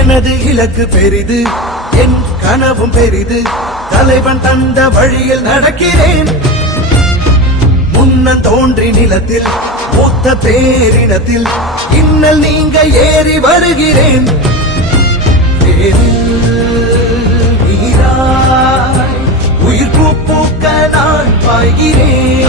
எனது இலக்கு பெரிது, என் கனவும் பெரிது, தலைவன் தந்த வழியில் நடக்கிறேன். முன்னன் தோன்றி நிலத்தில் மூத்த பேரினத்தில் இன்னல் நீங்க ஏறி வருகிறேன். உயிர் பூக்க நான் பாய்கிறேன்.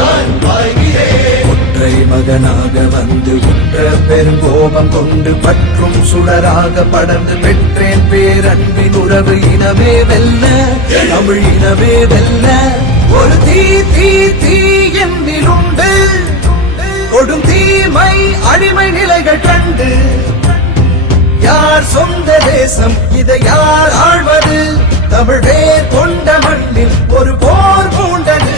ஒற்றை மகனாக வந்து உற்ற பெருங்கோபம் கொண்டு பற்றும் சுடராக படர்ந்து பெற்றேன் பேரன்பின் உறவு. இனமே வெல்ல, தமிழ் இனமே வெல்ல, ஒரு தீ தீ தீ என்னிலுண்டு. கொடும் தீமை அடிமை நிலைகள் கண்டு யார் சொந்த தேசம், இதை யார் ஆழ்வது? தமிழ் வேர் கொண்ட மண்ணில் ஒரு போர் பூண்டது.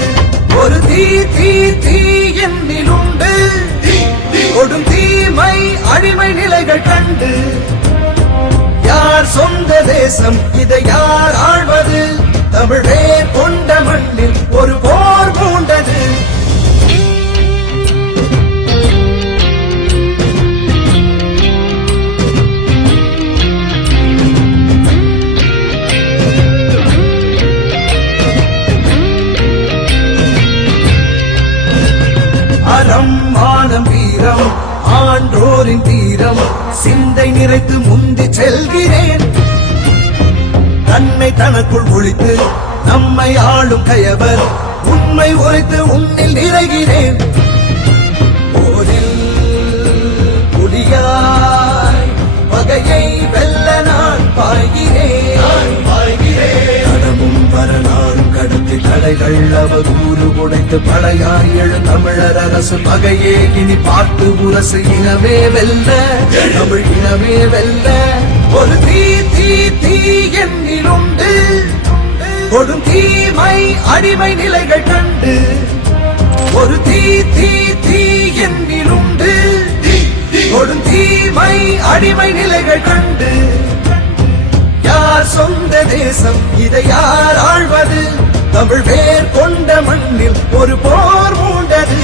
ஒரு தீ தீ தீ என்னிலுண்டு. கொடும் தீமை அடிமை நிலைகள் கண்டு யார் சொந்த தேசம், இதை யார் ஆழ்வது? தமிழ் வேர் கொண்ட மண்ணில் ஒரு போர் பூண்டது. அறம் மானம் வீரம் ஆன்றோரின் தீரம் சிந்தை நிறைத்து முந்தி செல்கிறேன். தன்னை தனக்குள் ஒழித்து நம்மை ஆளும் கயவர் உண்மை உரைத்து உன்னில் நிறைகிறேன். போரில் புலியாய் பகையை வெல்ல நான் பாய்கிறேன். கடமும் வரலாறும் கடத்தி தடைகள் அவதூறு உடைத்து படையாய் எழு தமிழர் அரசு பகையே இனி பார்த்து உரசு. இனமே வெல்ல, தமிழ் இனமே வெல்ல, ஒரு தீ தீ தீ என்னிலுண்டு. கொடும் தீமை அடிமை நிலைகள் கண்டு ஒரு தீ தீ தீ என்னிலுண்டு. கொடும் தீமை அடிமை நிலைகள் கண்டு யார் சொந்த தேசம், இதை யார் ஆழ்வது? தமிழ் வேர் கொண்ட மண்ணில் ஒரு போர் மூண்டது.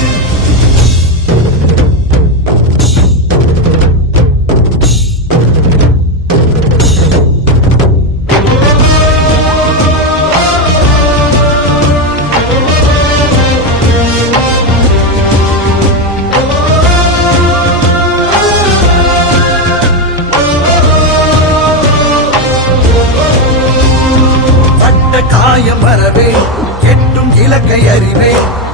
காயம் மரவே கெட்டும் இலக்கை அறிவே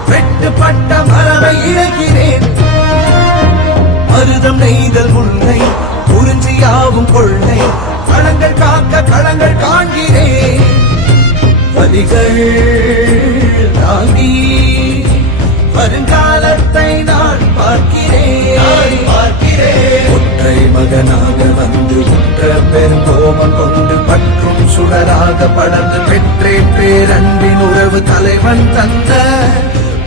வெட்டுப்பட்ட மரபை இழக்கிறேன். மருதம் நெய்தல் முல்லை குறிஞ்சியாவும் கொள்ளை களங்கள் காக்க களங்கள் காண்கிறேன். வலிகள் தாங்கி வருங்காலத்தை நான் பார்க்கிறேன். ஒற்றை மகனாக வந்து உற்ற பெருங்கோபம் கொண்டு பற்றும் சுடராக படர்ந்து பெற்றேன் பேரன்பின் உறவு. தலைவன் தந்த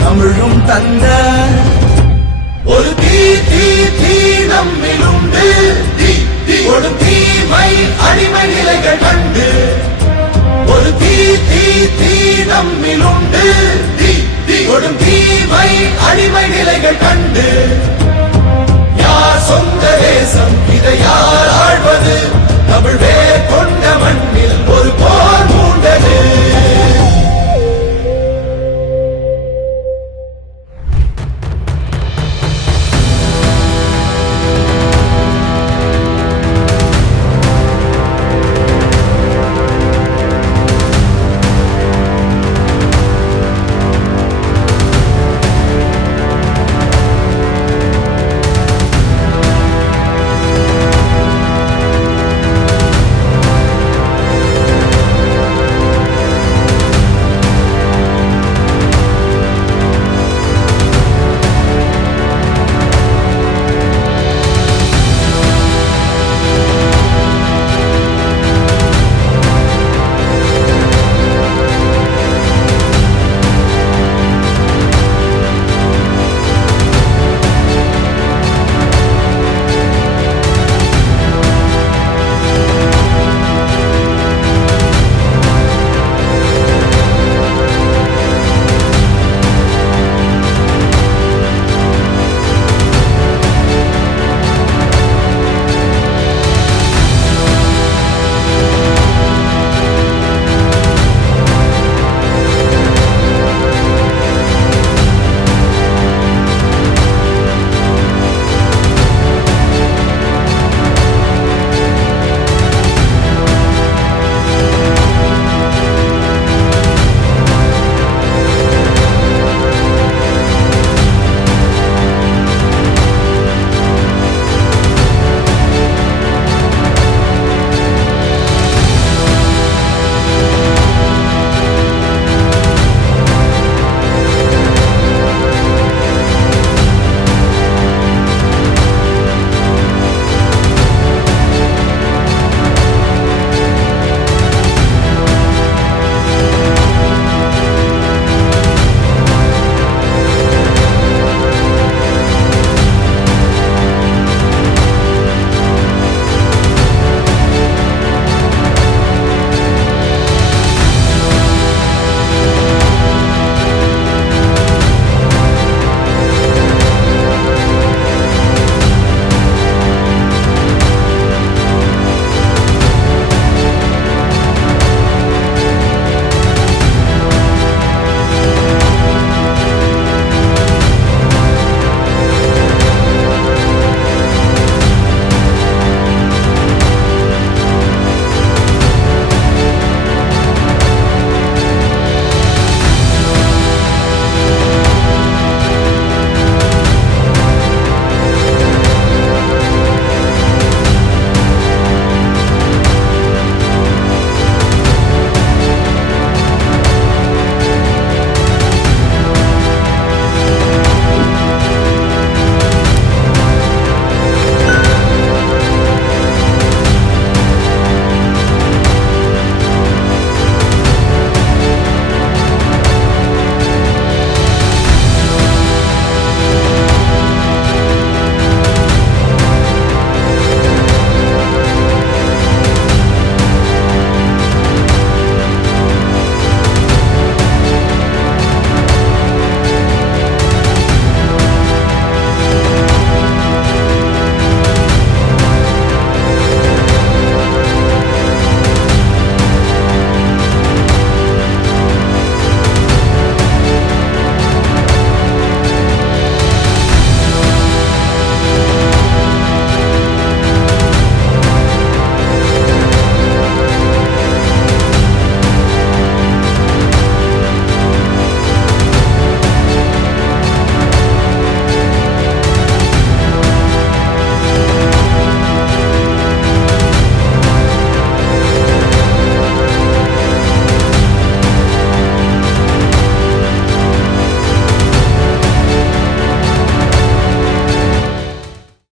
தமிழும் தந்த ஒரு தீ தீ தீ நம்மிலுண்டு. ஒரு தீமை அடிமை நிலைகள் கண்டு ஒரு தீ தீ தீ நம்மிலுண்டு. ஒரு தீமை அடிமை நிலைகள் கண்டு யார் சொந்த தேசம், இதை யார்